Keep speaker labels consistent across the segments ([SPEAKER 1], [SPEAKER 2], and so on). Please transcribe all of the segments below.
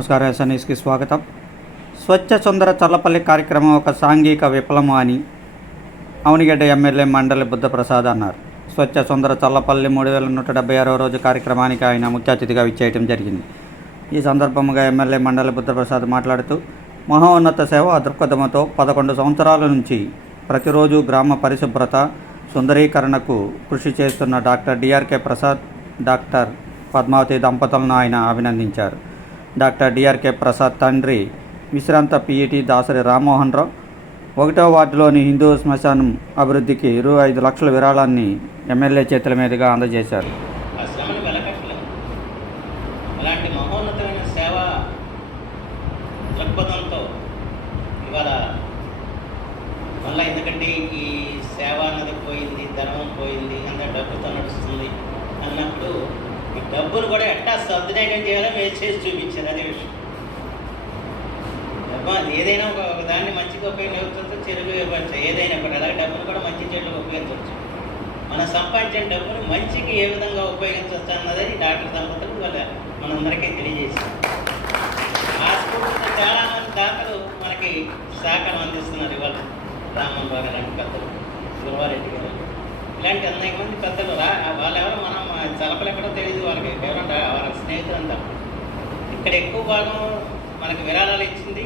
[SPEAKER 1] నమస్కారం ఎస్ఎన్ఎస్కి స్వాగతం. స్వచ్ఛ సుందర చల్లపల్లి కార్యక్రమం ఒక సాంఘిక విప్లవం అని అవనిగడ్డ ఎమ్మెల్యే మండలి బుద్ధప్రసాద్ అన్నారు. స్వచ్ఛ సుందర చల్లపల్లి మూడు వేల నూట డెబ్బై ఆరవ రోజు కార్యక్రమానికి ఆయన ముఖ్య అతిథిగా విచ్చేయటం జరిగింది. ఈ సందర్భంగా ఎమ్మెల్యే మండలి బుద్ధప్రసాద్ మాట్లాడుతూ మహోన్నత సేవ దృక్పథంతో పదకొండు సంవత్సరాల నుంచి ప్రతిరోజు గ్రామ పరిశుభ్రత సుందరీకరణకు కృషి చేస్తున్న doctor DRK Prasad doctor Padmavathi దంపతులను ఆయన అభినందించారు. డాక్టర్ డిఆర్కే ప్రసాద్ తండ్రి విశ్రాంత పిఈటి దాసరి రామ్మోహన్ రావు. ఒకటో వార్డులోని హిందూ శ్మశానం అభివృద్ధికి ఇరవై ఐదు లక్షల విరాళాన్ని ఎమ్మెల్యే చేతుల మీదుగా అందజేశారు.
[SPEAKER 2] అలాంటి మహోన్నతమైన సేవ దృక్పథంతో ఇవాళ మళ్ళీ ఎందుకంటే ఈ సేవ అన్నది పోయింది ధర్మం పోయింది అంత డబ్బుతో నడుస్తుంది డబ్బును కూడా ఎట్టా సద్వినియోగం చేయాలో మీరు చేసి చూపించారు అదే విషయం. ఏదైనా ఒక దాన్ని మంచిగా ఉపయోగించవచ్చు చెరుకు ఇవ్వచ్చు ఏదైనా కూడా అలాగే డబ్బును కూడా మంచి చెట్లు ఉపయోగించవచ్చు మనం సంపాదించిన డబ్బును మంచికి ఏ విధంగా ఉపయోగించవచ్చు అన్నది డాక్టర్ దంపతులు వాళ్ళ మనందరికీ తెలియజేశారు. ఆ స్ఫూర్తితో చాలా మంది దాతలు మనకి సహకారం అందిస్తున్నారు ఇవాళ రామన్ బాబు లాంటి పెద్దలు గురువారెడ్డి గారు. ఇలాంటి అనేక మంది పెద్దలు రా వాళ్ళెవరో మనం చలపలు ఎక్కడో తెలియదు వాళ్ళకి ఎవరంట వాళ్ళ స్నేహితులంతా ఇక్కడ ఎక్కువ భాగం మనకి విరాళాలు ఇచ్చింది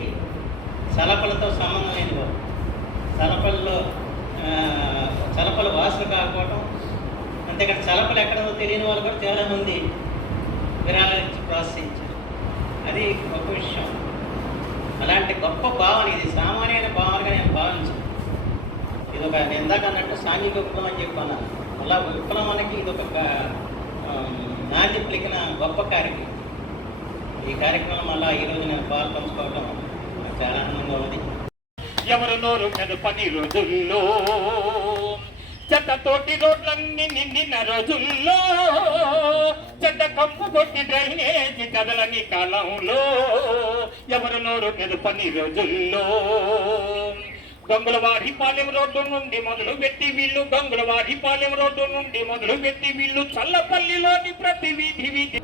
[SPEAKER 2] చలపలతో సంబంధం లేని వారు. చలపల్లో చలపలు చలపల వాసులు కాకపోవటం అంతేకాదు చలపలు ఎక్కడో తెలియని వాళ్ళు కూడా చాలామంది విరాళాలు ఇచ్చి ప్రోత్సహించారు అది గొప్ప విషయం. అలాంటి గొప్ప భావన ఇది. సామాన్యమైన భావన ఇది ఒక నేను ఇందాక అన్నట్టు సాంఘిక విప్లవం అని చెప్పాను అలా విప్లవానికి ఇది ఒక నాంది పలికిన గొప్ప కార్యక్రమం. ఈ కార్యక్రమం అలా ఈరోజు నేను పాలు పంచుకోవడం చాలా ఆనందంగా ఉంది.
[SPEAKER 3] ఎవరు నోరు మెదపని రోజుల్లో చెత్తతోటి రోడ్లన్నీ నిండిన రోజుల్లో చెడ్డ కమ్ము కొట్టి డ్రైనేజీ కదలని కాలంలో ఎవరు నోరు మెదపని రోజుల్లో గంగులవాడి పాలెం రోడ్డు నుండి మొదలు పెట్టి వీళ్ళు గంగులవాడి పాలెం రోడ్డు నుండి మొదలు పెట్టి వీళ్ళు చల్లపల్లిలోని ప్రతి వీధి వీధి.